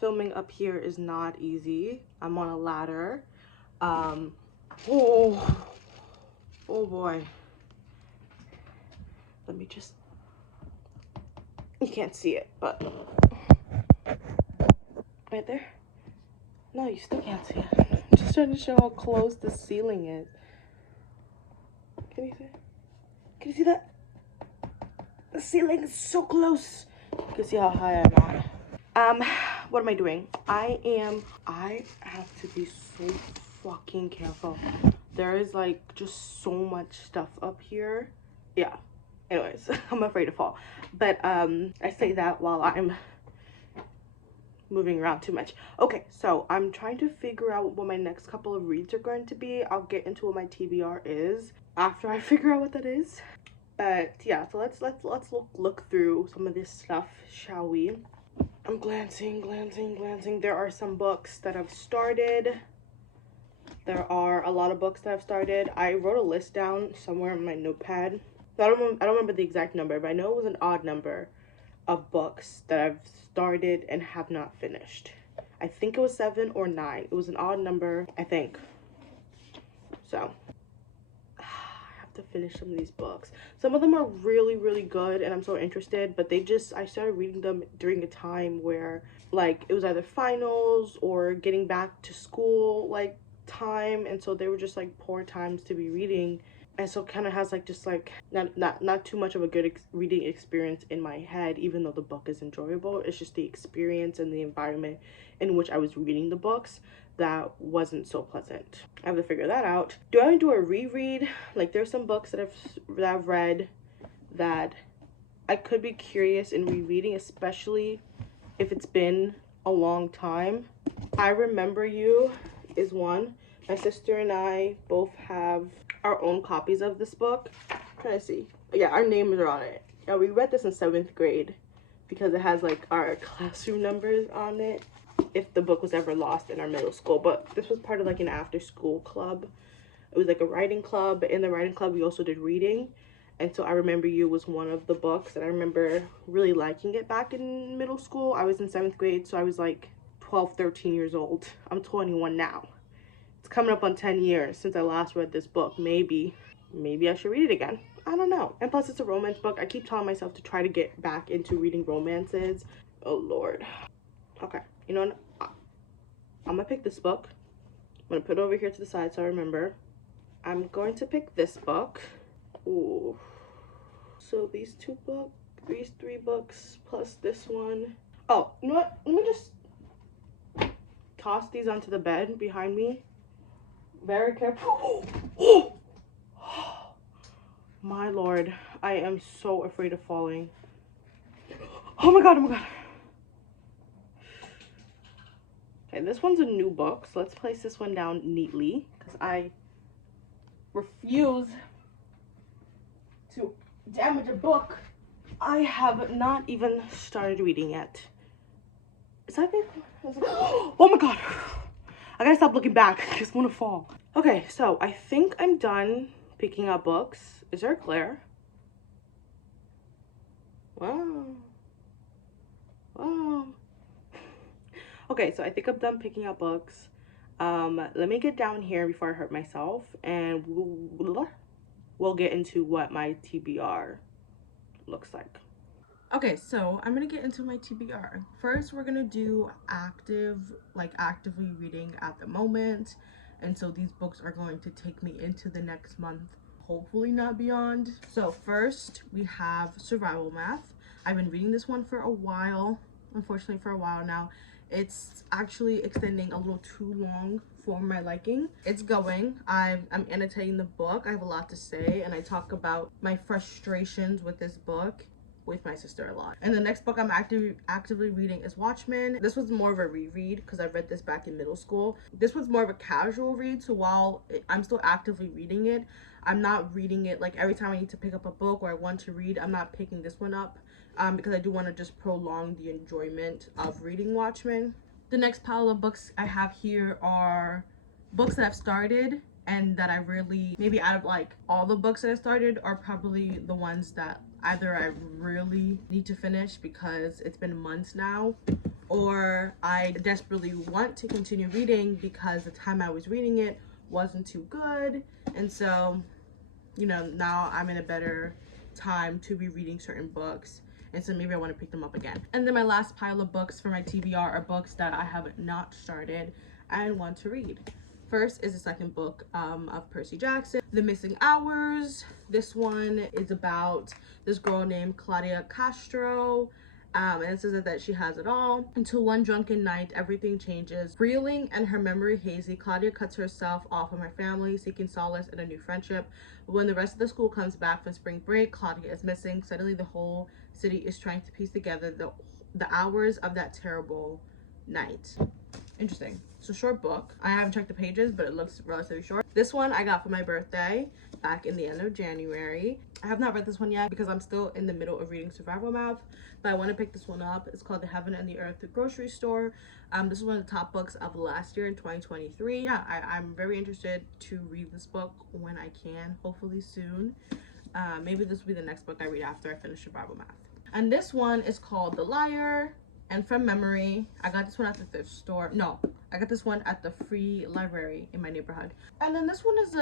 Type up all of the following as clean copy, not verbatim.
Filming up here is not easy. I'm on a ladder. Oh boy. Let me just, you can't see it, but right there. No, you still can't see it. I'm just trying to show how close the ceiling is. Can you see it? Can you see that? The ceiling is so close. You can see how high I'm on. What am I doing? I have to be so fucking careful. There is like just so much stuff up here. Yeah. Anyways, I'm afraid to fall. But I say that while I'm moving around too much. Okay, so I'm trying to figure out what my next couple of reads are going to be. I'll get into what my TBR is after I figure out what that is. But yeah, so let's look through some of this stuff, shall we? I'm glancing. There are some books that I've started. There are a lot of books that I've started. I wrote a list down somewhere in my notepad. I don't remember the exact number, but I know it was an odd number of books that I've started and have not finished. I think it was 7 or 9. It was an odd number, I think. So to finish some of these books. Some of them are really, really good and I'm so interested, but I started reading them during a time where like it was either finals or getting back to school like time, and so they were just like poor times to be reading. And so it kind of has like just like not too much of a good reading experience in my head, even though the book is enjoyable. It's just the experience and the environment in which I was reading the books that wasn't so pleasant. I have to figure that out. Do I want to do a reread? Like there's some books that I've read that I could be curious in rereading, especially if it's been a long time. I Remember You is one. My sister and I both have our own copies of this book. I'm trying to see. Yeah, our names are on it. Yeah, we read this in 7th grade because it has like our classroom numbers on it if the book was ever lost in our middle school. But this was part of like an after school club. It was like a writing club. In the writing club we also did reading, and so I Remember You was one of the books, and I remember really liking it back in middle school. I was in 7th grade, so I was like 12, 13 years old. I'm 21 now. It's coming up on 10 years since I last read this book. Maybe I should read it again. I don't know. And plus it's a romance book. I keep telling myself to try to get back into reading romances. Oh Lord. Okay, you know what? I'm gonna pick this book. I'm gonna put it over here to the side so I remember. I'm going to pick this book. Ooh. So these 3 books plus this one. Oh, you know what? Let me just toss these onto the bed behind me. Very careful. My Lord, I am so afraid of falling. Oh my god, oh my god. Okay, this one's a new book, so let's place this one down neatly because I refuse to damage a book I have not even started reading yet. Is that it? Oh my god. I gotta stop looking back. I just want to fall. Okay, so I think I'm done picking up books. Is there a glare? Wow. Wow. Okay, so I think I'm done picking up books. Let me get down here before I hurt myself, and we'll get into what my TBR looks like. Okay, so I'm gonna get into my TBR. First, we're gonna do actively reading at the moment. And so these books are going to take me into the next month, hopefully not beyond. So first, we have Survival Math. I've been reading this one for a while, unfortunately for a while now. It's actually extending a little too long for my liking. It's going. I'm annotating the book. I have a lot to say, and I talk about my frustrations with this book with my sister a lot. And the next book I'm actively reading is Watchmen. This was more of a reread because I read this back in middle school. This was more of a casual read, so while I'm still actively reading it, I'm not reading it like every time I need to pick up a book or I want to read. I'm not picking this one up because I do want to just prolong the enjoyment of reading Watchmen. The next pile of books I have here are books that I've started and that I really, maybe out of like all the books that I started, are probably the ones that either I really need to finish because it's been months now, or I desperately want to continue reading because the time I was reading it wasn't too good. And so, you know, now I'm in a better time to be reading certain books. And so maybe I want to pick them up again. And then my last pile of books for my TBR are books that I have not started and want to read. First is the second book of Percy Jackson, The Missing Hours. This one is about this girl named Claudia Castro. And it says that she has it all. Until one drunken night, everything changes. Reeling and her memory hazy, Claudia cuts herself off from her family, seeking solace in a new friendship. But when the rest of the school comes back from spring break, Claudia is missing. Suddenly, the whole city is trying to piece together the hours of that terrible night. Interesting. It's a short book. I haven't checked the pages, but it looks relatively short. This one I got for my birthday back in the end of January. I have not read this one yet because I'm still in the middle of reading Survival Math, but I want to pick this one up. It's called The Heaven and the Earth Grocery Store. This is one of the top books of last year in 2023. Yeah, I'm very interested to read this book when I can, hopefully soon. Maybe this will be the next book I read after I finish Survival Math. And this one is called The Liar. And from memory, I got this one at the thrift store. No, I got this one at the free library in my neighborhood. And then this one is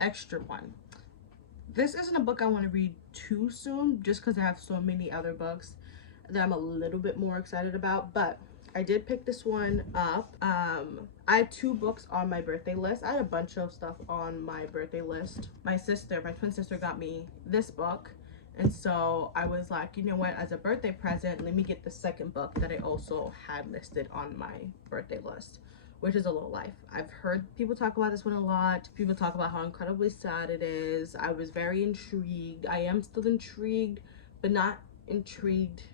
extra one. This isn't a book I want to read too soon, just because I have so many other books that I'm a little bit more excited about. But I did pick this one up. I have 2 books on my birthday list. I had a bunch of stuff on my birthday list. My twin sister, got me this book. And so I was like, you know what, as a birthday present, let me get the second book that I also had listed on my birthday list, which is A Little Life. I've heard people talk about this one a lot. People talk about how incredibly sad it is. I was very intrigued. I am still intrigued, but not intrigued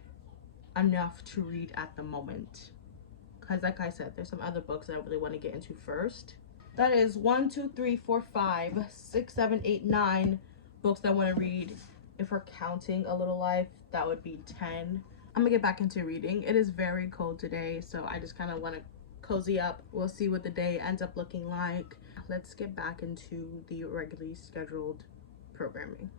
enough to read at the moment. Because like I said, there's some other books that I really want to get into first. That is 1, 2, 3, 4, 5, 6, 7, 8, 9 books that I want to read. If we're counting A Little Life, that would be 10. I'm gonna get back into reading. It is very cold today, so I just kind of want to cozy up. We'll see what the day ends up looking like. Let's get back into the regularly scheduled programming.